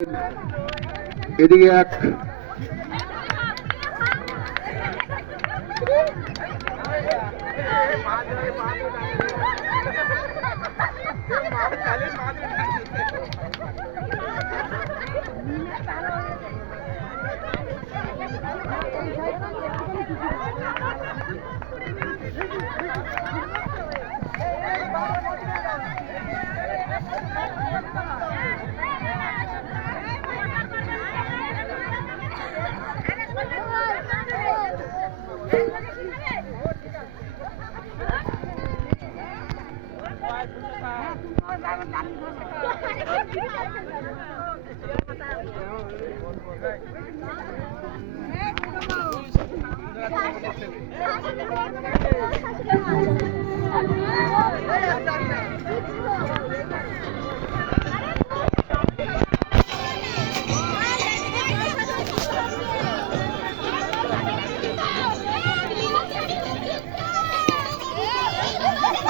এদিকে এক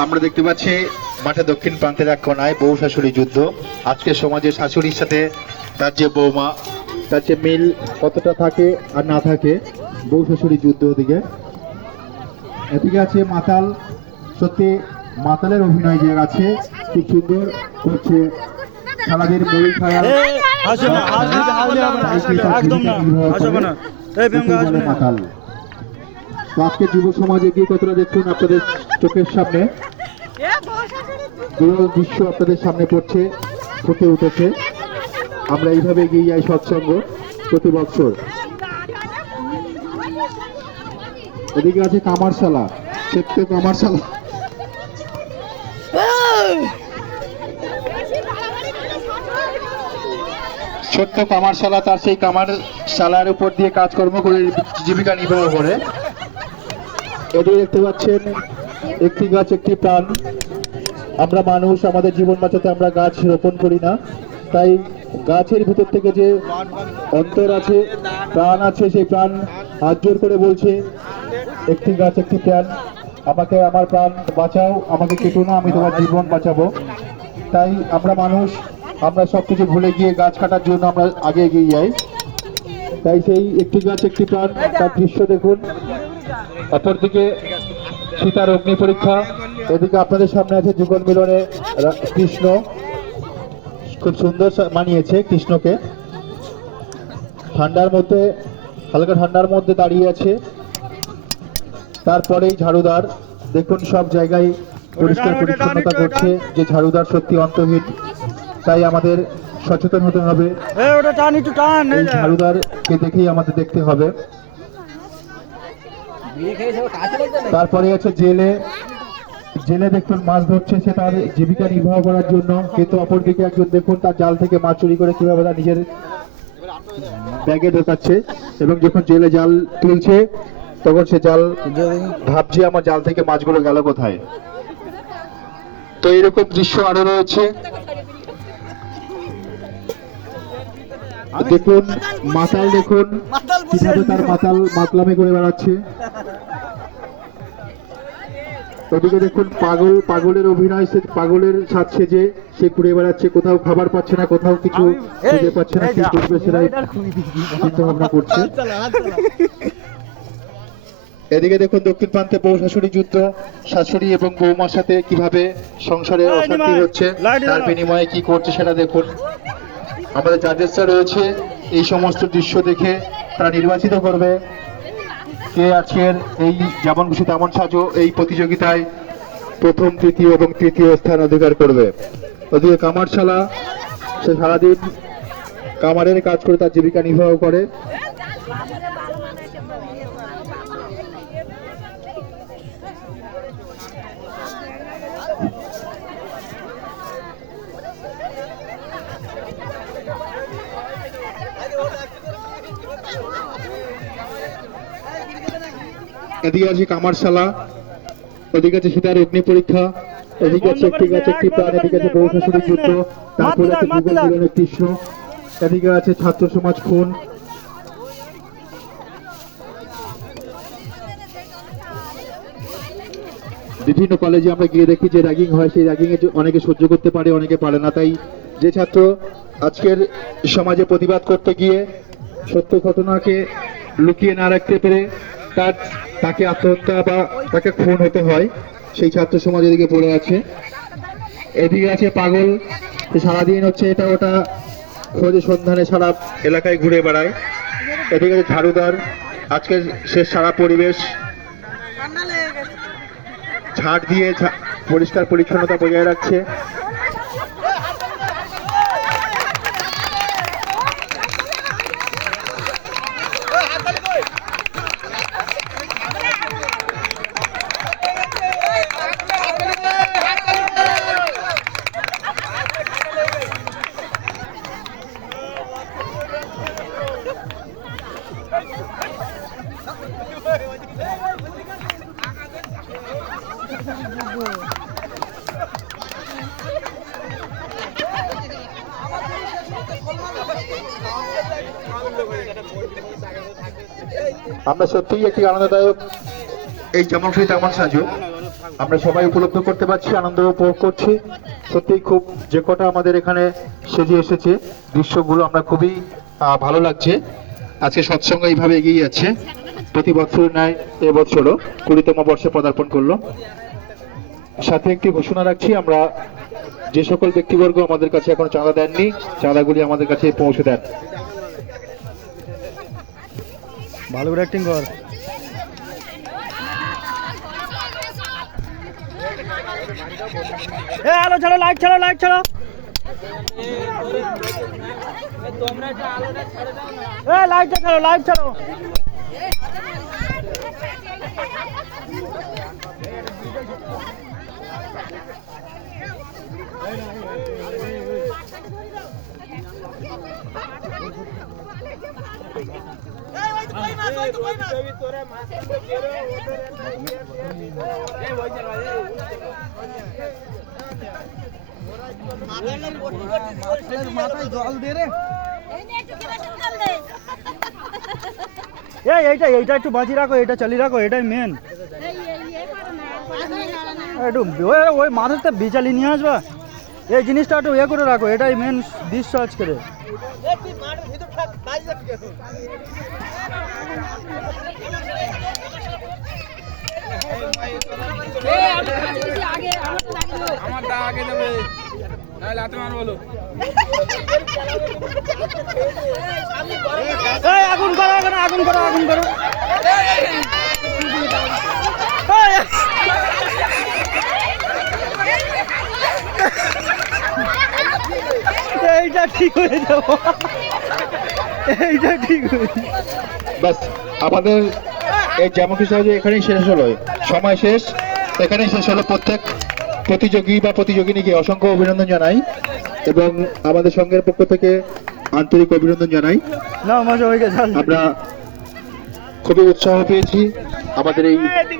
আমরা দেখতে পাচ্ছি মাঠে দক্ষিণ প্রান্তের এক কোনায় বউ শাশুড়ি যুদ্ধ। আজকে সমাজে শাশুড়ির সাথে তার যে বৌমা, তার যে মিল কতটা থাকে আর না থাকে, বউ শাশুড়ি যুদ্ধ। এদিকে আছে মাতাল। সত্যি মাতালের অভিনয় যে আছে খুব সুন্দর করছে। সারাদিন ময়ূর খায়া মাতাল। তো আজকে যুব সমাজে গিয়ে কতটা দেখুন আপনাদের চোখের সামনে দৃশ্য আপনাদের সামনে পড়ছে, ফুটে উঠেছে। আমরা এইভাবে এগিয়ে যাই সৎসঙ্গ প্রতি বছর। এদিকে আছে কামারশালা, সত্য কামারশালা। ছোট্ট কামারশালা তার সেই কামারশালার উপর দিয়ে কাজকর্ম করে জীবিকা নির্বাহ করে। এদিকে দেখতে পাচ্ছেন একটি গাছ একটি প্রাণ। আমরা মানুষ, আমাদের জীবন বাঁচাতে আমরা গাছ রোপণ করি না, তাই গাছের ভিতর থেকে যে অন্তর আছে, প্রাণ আছে, সেই প্রাণ হাত জোর করে বলছে একটি গাছ একটি প্রাণ, আমাকে আমার প্রাণ বাঁচাও, আমাকে কেটো না, আমি তোমার জীবন বাঁচাবো। তাই আমরা মানুষ, আমরা সবকিছু ভুলে গিয়ে গাছ কাটার জন্য আমরা আগে এগিয়ে যাই। তাই সেই একটি গাছ একটি প্রাণ তার দৃশ্য দেখুন। অপরদিকে সীতার অগ্নি পরীক্ষা। এদিকে আপনাদের সামনে আছে যুগল মিলনে কৃষ্ণ, খুব সুন্দর মানিয়েছে কৃষ্ণকে। ঠান্ডার মধ্যে, হালকা ঠান্ডার মধ্যে দাঁড়িয়ে আছে। তারপরেই ঝাড়ুদার, দেখুন সব জায়গায় পরিষ্কার পরিচ্ছন্নতা করছে। যে ঝাড়ুদার সত্যি অন্তহীন, তাই আমাদের সচেতন হতে হবে। এই ঝাড়ুদারকে দেখেই আমাদের দেখতে হবে। তারপরে আছে জেলে। জেলে দেখুন মাছ ধরছে, সে তার জীবিকা নির্বাহ করার জন্য। কিন্তু অপরদিকে একজন দেখুন তার জাল থেকে মাছ চুরি করে কিভাবে তার নিজের ব্যাগে ঢোকাচ্ছে। এবং যখন জেলে জাল তুলছে তখন সে জাল ভাবছে আমার জাল থেকে মাছগুলো গেল কোথায়। তো এরকম দৃশ্য আরো রয়েছে। দেখুন মাতাল, দেখুন কিভাবে তার মাতলামি করে বেড়াচ্ছে। ওদিকে দেখুন পাগল, পাগলের অভিনয়, সে পাগলের সাজ সেজে সে ঘুরে বেড়াচ্ছে। কোথাও খাবার পাচ্ছে না, কোথাও কিছু খুঁজে পাচ্ছে না, কি করবে সেটাই চিন্তা ভাবনা করছে। এদিকে দেখুন দক্ষিণ প্রান্তে বউ শাশুড়ি যুদ্ধ। শাশুড়ি এবং বৌমার সাথে কিভাবে সংসারে অশান্তি হচ্ছে, তার বিনিময়ে কি করছে সেটা দেখুন। আমাদের জাজেসরা রয়েছে, এই সমস্ত দৃশ্য দেখে তারা নির্বাচিত করবে কে আজকের এই যেমন খুশি তেমন সাজো এই প্রতিযোগিতায় প্রথম, তৃতীয় এবং তৃতীয় স্থান অধিকার করবে। ওদিকে কামারশালা, সে সারাদিন কামারের কাজ করে তার জীবিকা নির্বাহ করে। এদিকে আছে কামারশালা, ওদিকে আছে সীতার অগ্নি পরীক্ষা, এদিকে আছে একটি গাছ একটি প্রাণ, এদিকে আছে বউ শাশুড়ি যুদ্ধ, তারপরে আছে যুগল মিলনের কৃষ্ণ, এদিকে আছে ছাত্র সমাজ খুন। বিভিন্ন কলেজে আমরা গিয়ে দেখি যে র্যাগিং হয়, সেই র্যাগিং এ অনেকে সহ্য করতে পারে, অনেকে পারে না। তাই যে ছাত্র আজকের সমাজে প্রতিবাদ করতে গিয়ে সত্য ঘটনাকে লুকিয়ে না রাখতে পেরে তাকে আত্মহত্যা বা তাকে খুন হতে হয়, সেই ছাত্র সমাজ এদিকে পড়ে আছে। এদিকে আছে পাগল, সারাদিন হচ্ছে এটা ওটা খোঁজে সন্ধানে সারা এলাকায় ঘুরে বেড়ায়। এদিকে আছে ঝাড়ুদার, আজকে সে সারা পরিবেশ ঝাড় দিয়ে পরিষ্কার পরিচ্ছন্নতা বজায় রাখছে। আমরা সত্যিই একটি আনন্দদায়ক এই যেমন সেই তেমন সাজু আমরা সবাই উপলব্ধ করতে পারছি, আনন্দ উপভোগ করছি। সত্যিই খুব যে কটা আমাদের এখানে সেজে এসেছে দৃশ্যগুলো আমরা খুবই ভালো লাগছে। আজকে সৎসঙ্গ এইভাবে এগিয়ে যাচ্ছে, প্রতি বছর ন্যায় এবছরও 20তম বর্ষে পদার্পণ করলো। সাথে একটি ঘোষণা রাখছি, আমরা যে সকল ব্যক্তিবর্গ আমাদের কাছে এখনো চাঁদা দেননি, চাঁদাগুলি আমাদের কাছে পৌঁছে দেন। ভালো করে অ্যাক্টিং কর। এ আলো ছাড়ো, লাইট ছাড়ো, লাইট ছাড়ো। এ লাইটটা ছাড়ো, লাইট ছাড়ো। মাথায় জল দে রে। এইটা একটু বাঁচিয়ে রাখো, এটা চালিয়ে রাখো, এটাই মেন। একটু ওই মাথাতে বিচালি নিয়ে আসবা, এই জিনিসটা একটু ইয়ে করে রাখো, এটাই মেন দৃশ্য আজকের। আগুন করো, আগুন করো, আগুন করো। এইটা ঠিক হয়ে যাবো, এইটা ঠিক হয়ে। বাস আমাদের এই জ্যামিতি সহজে এখানেই শেষ হলো, সময় শেষ, এখানেই শেষ হলো। প্রত্যেক প্রতিযোগী বা প্রতিযোগিনীকে অসংখ্য অভিনন্দন জানাই এবং আমাদের সঙ্গের পক্ষ থেকে আন্তরিক অভিনন্দন জানাই। না মজা হয়ে গেছে, আমরা খুবই উৎসাহ পেয়েছি আমাদের এই